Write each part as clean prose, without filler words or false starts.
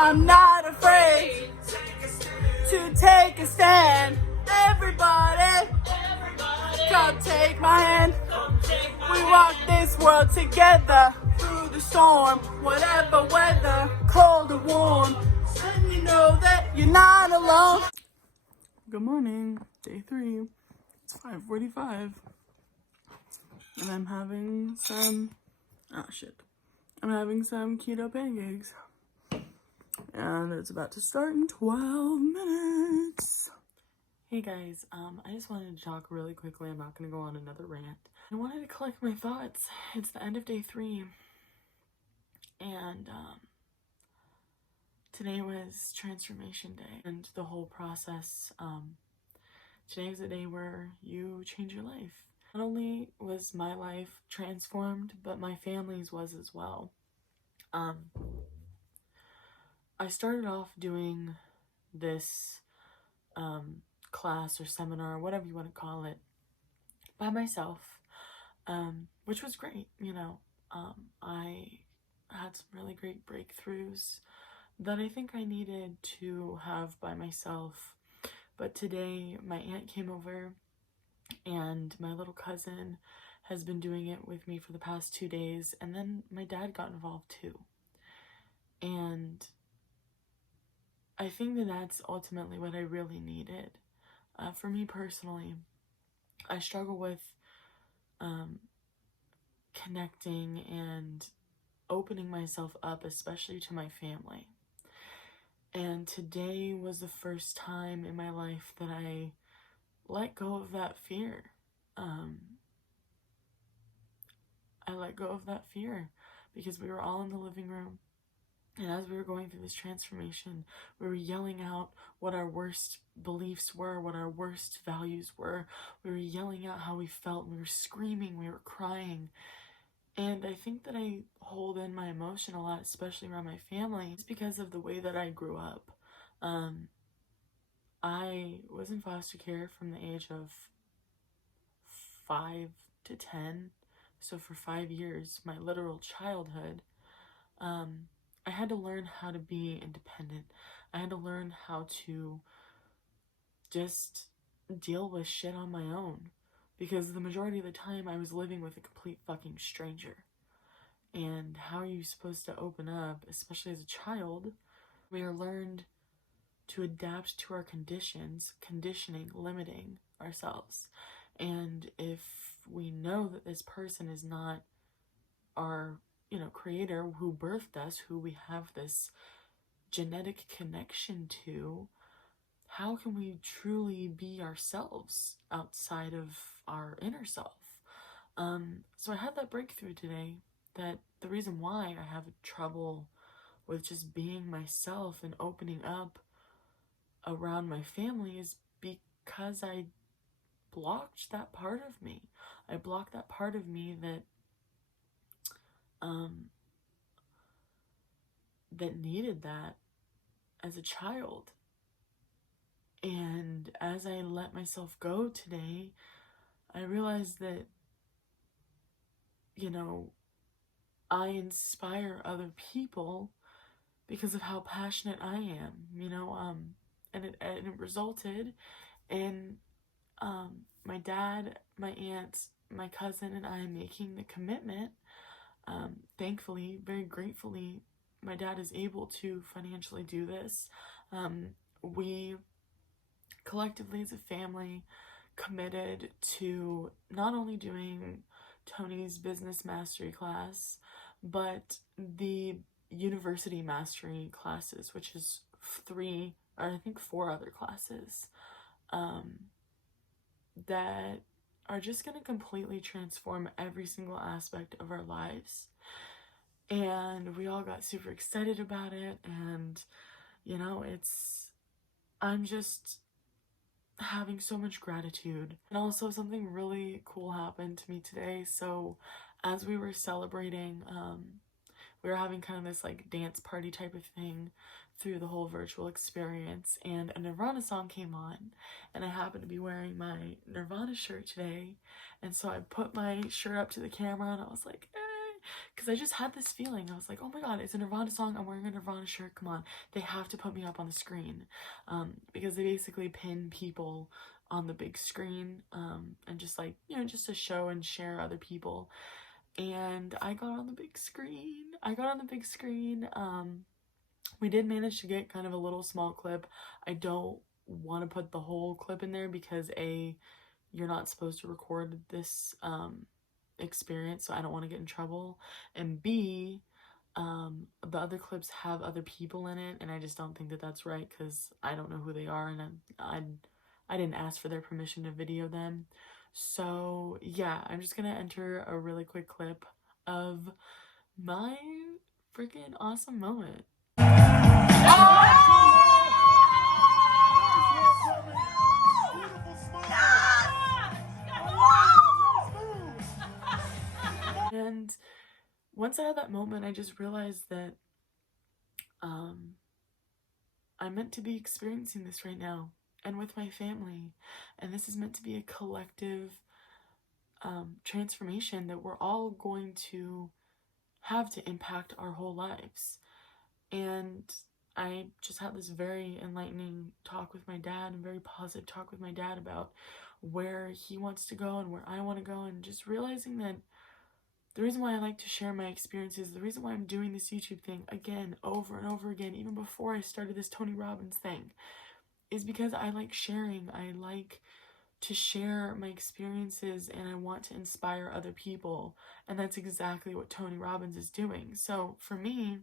I'm not afraid to take a stand. Everybody, come take my hand. We walk this world together through the storm, whatever weather, cold or warm. And you know that you're not alone. Good morning, day 3. It's 5:45, and I'm having some keto pancakes, and it's about to start in 12 minutes. Hey guys, I just wanted to talk really quickly. I'm not gonna go on another rant. I wanted to collect my thoughts. It's the end of day 3, and today was transformation day, and the whole process. Today was a day where you change your life. Not only was my life transformed, but my family's was as well. I started off doing this class or seminar, whatever you want to call it, by myself, which was great. I had some really great breakthroughs that I think I needed to have by myself. But today my aunt came over, and my little cousin has been doing it with me for the past 2 days, and then my dad got involved too. And I think that that's ultimately what I really needed. For me personally, I struggle with connecting and opening myself up, especially to my family. And today was the first time in my life that I let go of that fear. I let go of that fear because we were all in the living room, and as we were going through this transformation, we were yelling out what our worst beliefs were, what our worst values were. We were yelling out how we felt. We were screaming. We were crying. And I think that I hold in my emotion a lot, especially around my family. It's because of the way that I grew up. I was in foster care from the age of 5 to 10. So for 5 years, my literal childhood, I had to learn how to be independent. I had to learn how to just deal with shit on my own, because the majority of the time I was living with a complete fucking stranger. And how are you supposed to open up, especially as a child? We are learned to adapt to our conditioning, limiting ourselves. And if we know that this person is not our, creator who birthed us, who we have this genetic connection to, how can we truly be ourselves outside of our inner self? So I had that breakthrough today, that the reason why I have trouble with just being myself and opening up around my family is because I blocked that part of me. I blocked that part of me that needed that as a child. And as I let myself go today, I realized that, I inspire other people because of how passionate I am, and it resulted in my dad, my aunt, my cousin, and I making the commitment. Thankfully, very gratefully, my dad is able to financially do this. We collectively as a family committed to not only doing Tony's business mastery class, but the university mastery classes, which is 3 or I think 4 other classes that are just going to completely transform every single aspect of our lives. And we all got super excited about it, and I'm just having so much gratitude. And also something really cool happened to me today. So as we were celebrating, we were having kind of this dance party type of thing through the whole virtual experience, and a Nirvana song came on, and I happened to be wearing my Nirvana shirt today, and so I put my shirt up to the camera and I was like, hey, Because I just had this feeling. I was like, oh my god, it's a Nirvana song. I'm wearing a Nirvana shirt. Come on. They have to put me up on the screen. Because they basically pin people on the big screen. And just like, you know, just to show and share other people. And I got on the big screen. We did manage to get kind of a little small clip. I don't want to put the whole clip in there because A, you're not supposed to record this experience, so I don't want to get in trouble. And B, the other clips have other people in it, and I just don't think that that's right because I don't know who they are, and I didn't ask for their permission to video them. So yeah, I'm just gonna enter a really quick clip of my freaking awesome moment. And once I had that moment, I just realized that I'm meant to be experiencing this right now and with my family, and this is meant to be a collective transformation that we're all going to have to impact our whole lives. And I just had this very enlightening talk with my dad, and very positive talk with my dad about where he wants to go and where I want to go, and just realizing that the reason why I like to share my experiences, the reason why I'm doing this YouTube thing again, over and over again, even before I started this Tony Robbins thing, is because I like sharing. I like to share my experiences, and I want to inspire other people. And that's exactly what Tony Robbins is doing. So for me,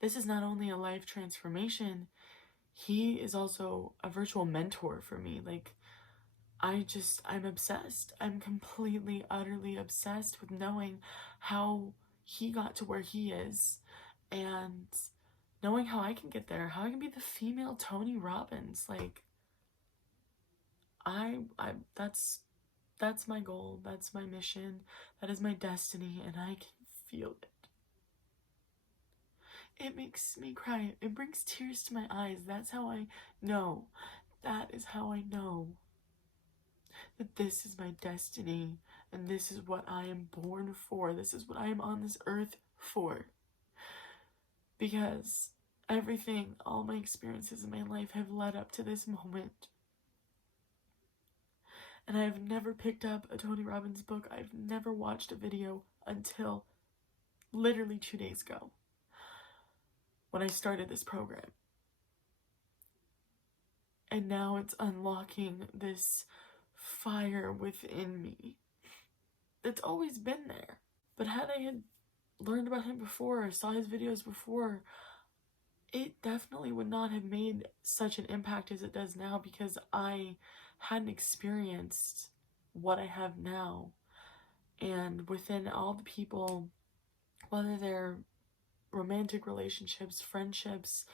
this is not only a life transformation, he is also a virtual mentor for me. Like, I'm obsessed. I'm completely, utterly obsessed with knowing how he got to where he is, and knowing how I can get there, how I can be the female Tony Robbins. Like, that's my goal, that's my mission, that is my destiny, and I can feel it. It makes me cry. It brings tears to my eyes. That's how I know. That is how I know that this is my destiny, and this is what I am born for. This is what I am on this earth for. Because everything, all my experiences in my life have led up to this moment. And I have never picked up a Tony Robbins book. I've never watched a video until literally 2 days ago, when I started this program. And now it's unlocking this fire within me that's always been there. But had I had learned about him before, or saw his videos before, it definitely would not have made such an impact as it does now, because I hadn't experienced what I have now. And within all the people, whether they're romantic relationships, friendships,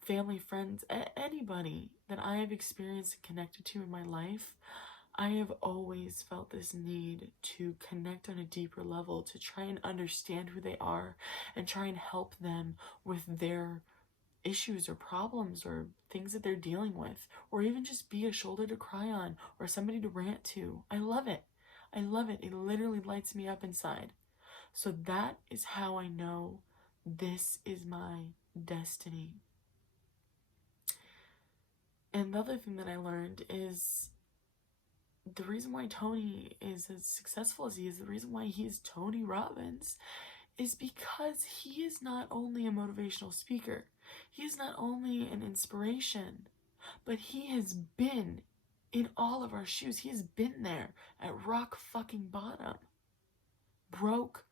family, friends, anybody that I have experienced and connected to in my life, I have always felt this need to connect on a deeper level, to try and understand who they are and try and help them with their issues or problems or things that they're dealing with, or even just be a shoulder to cry on or somebody to rant to. I love it. I love it. It literally lights me up inside. So that is how I know this is my destiny. And the other thing that I learned is the reason why Tony is as successful as he is, the reason why he is Tony Robbins, is because he is not only a motivational speaker, he is not only an inspiration, but he has been in all of our shoes. He has been there at rock fucking bottom, broke,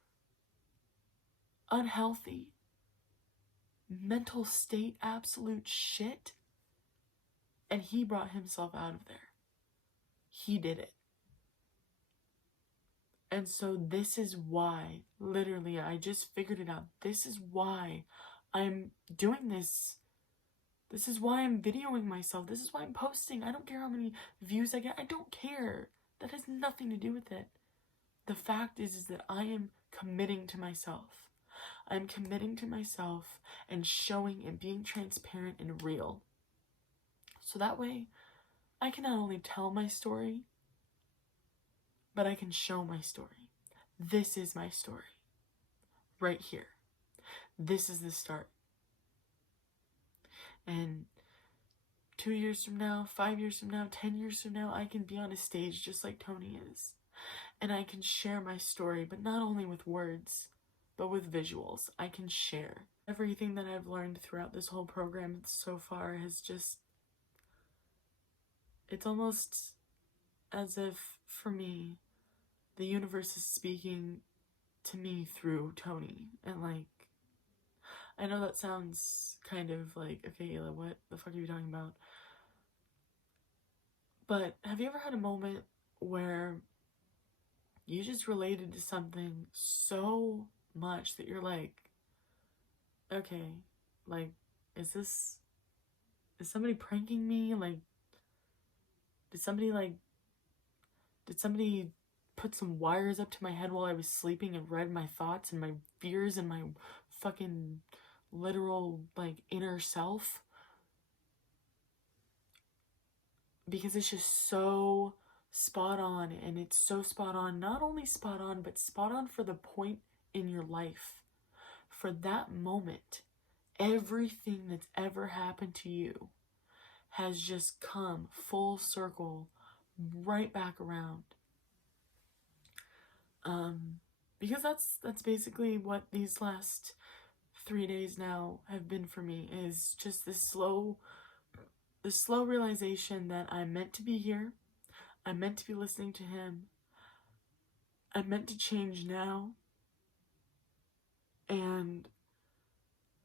unhealthy, mental state, absolute shit, and he brought himself out of there. He did it. And so this is why, literally, I just figured it out. This is why I'm doing this. This is why I'm videoing myself. This is why I'm posting. I don't care how many views I get. I don't care. That has nothing to do with it. The fact is that I am committing to myself. I'm committing to myself and showing and being transparent and real. So that way, I can not only tell my story, but I can show my story. This is my story. Right here. This is the start. And 2 years from now, 5 years from now, 10 years from now, I can be on a stage just like Tony is. And I can share my story, but not only with words, but with visuals. I can share. Everything that I've learned throughout this whole program so far has just... It's almost as if, for me, the universe is speaking to me through Tony. And like, I know that sounds kind of like, okay, Ayla, what the fuck are you talking about? But have you ever had a moment where you just related to something so much that you're like, okay, like, is somebody pranking me? Like, did somebody put some wires up to my head while I was sleeping and read my thoughts and my fears and my fucking literal, like, inner self? Because it's just so spot on, and it's so spot on, not only spot on, but spot on for the point in your life. For that moment, everything that's ever happened to you has just come full circle right back around. Because that's basically what these last 3 days now have been for me, is just this slow realization that I'm meant to be here. I'm meant to be listening to him. I'm meant to change now. And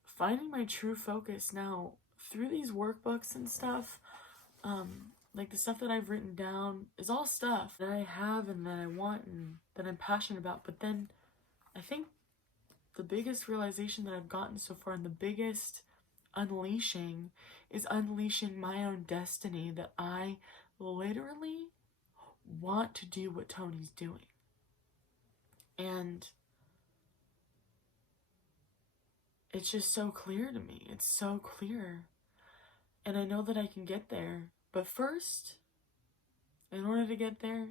finding my true focus now through these workbooks and stuff, like the stuff that I've written down is all stuff that I have and that I want and that I'm passionate about. But then I think the biggest realization that I've gotten so far, and the biggest unleashing, is unleashing my own destiny, that I literally want to do what Tony's doing. And it's just so clear to me. It's so clear. And I know that I can get there. But first, in order to get there,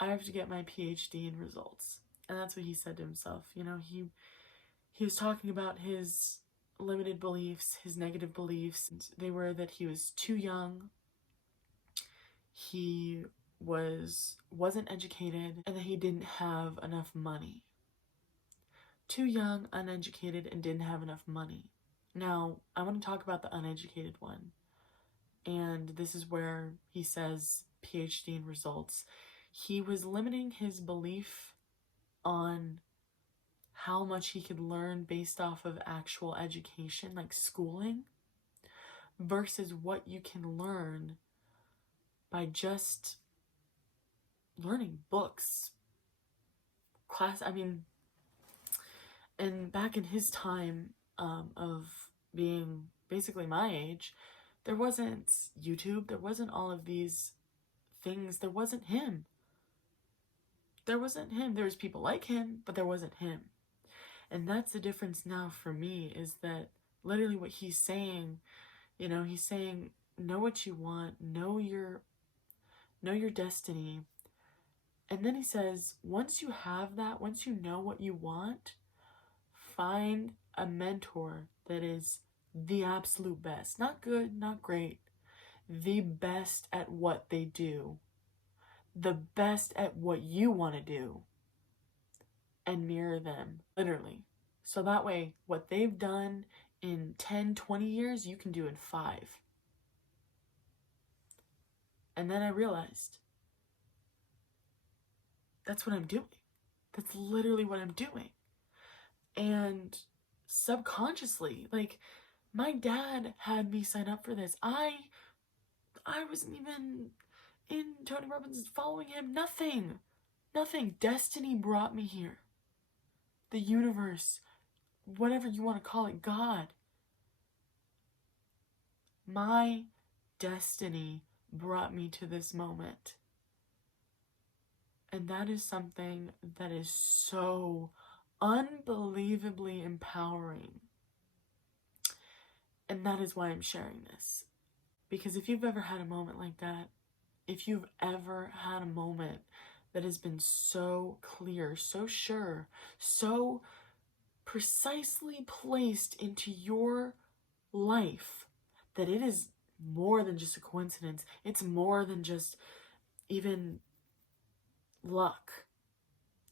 I have to get my PhD in results. And that's what he said to himself. You know, he was talking about his limited beliefs, his negative beliefs. They were that he was too young, he wasn't educated, and that he didn't have enough money. Too young, uneducated, and didn't have enough money. Now, I want to talk about the uneducated one. And this is where he says PhD in results. He was limiting his belief on how much he could learn based off of actual education, like schooling, versus what you can learn by just learning books, class. I mean, and back in his time of being basically my age, there wasn't YouTube, there wasn't all of these things, there wasn't him. There wasn't him. There was people like him, but there wasn't him. And that's the difference now for me, is that literally what he's saying, you know, he's saying, know what you want, know your destiny. And then he says, once you have that, once you know what you want, find a mentor that is the absolute best. Not good, not great. The best at what they do. The best at what you want to do. And mirror them, literally. So that way, what they've done in 10, 20 years, you can do in 5. And then I realized, that's what I'm doing. That's literally what I'm doing. And subconsciously, like, my dad had me sign up for this. I wasn't even in Tony Robbins, following him. Nothing. Destiny brought me here. The universe, whatever you want to call it, God. My destiny brought me to this moment. And that is something that is so unbelievably empowering. And that is why I'm sharing this. Because if you've ever had a moment like that, if you've ever had a moment that has been so clear, so sure, so precisely placed into your life that it is more than just a coincidence. It's more than just even luck.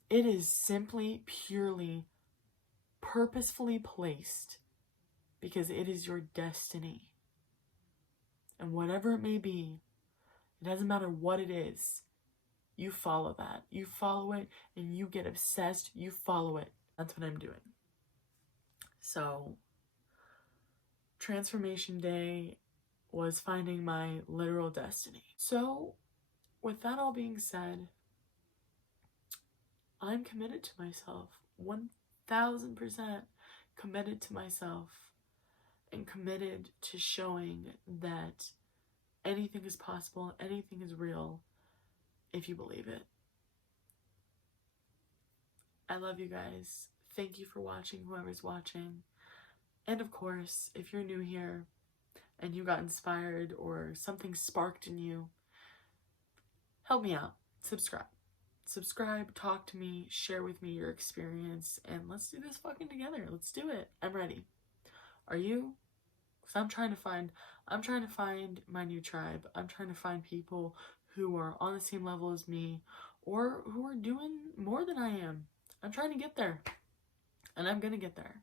It is simply, purely, purposefully placed because it is your destiny. And whatever it may be, it doesn't matter what it is, you follow that. You follow it and you get obsessed. You follow it. That's what I'm doing. So, Transformation Day was finding my literal destiny. So, with that all being said, I'm committed to myself. 1000% committed to myself. And committed to showing that anything is possible, anything is real, if you believe it. I love you guys. Thank you for watching, whoever's watching. And of course, if you're new here and you got inspired or something sparked in you, help me out. Subscribe, talk to me, share with me your experience, and let's do this fucking together. Let's do it. I'm ready. Are you? Because I'm trying to find my new tribe. I'm trying to find people who are on the same level as me or who are doing more than I am. I'm trying to get there. And I'm going to get there.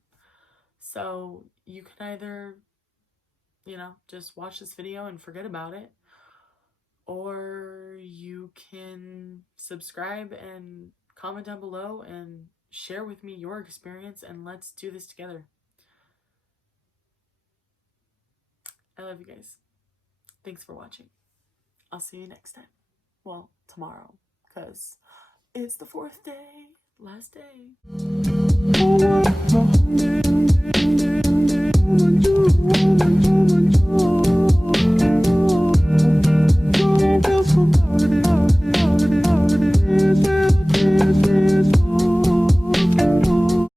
So you can either, just watch this video and forget about it. Or you can subscribe and comment down below and share with me your experience, and let's do this together. I love you guys. Thanks for watching. I'll see you next time. Well, tomorrow, because it's the 4th day, last day.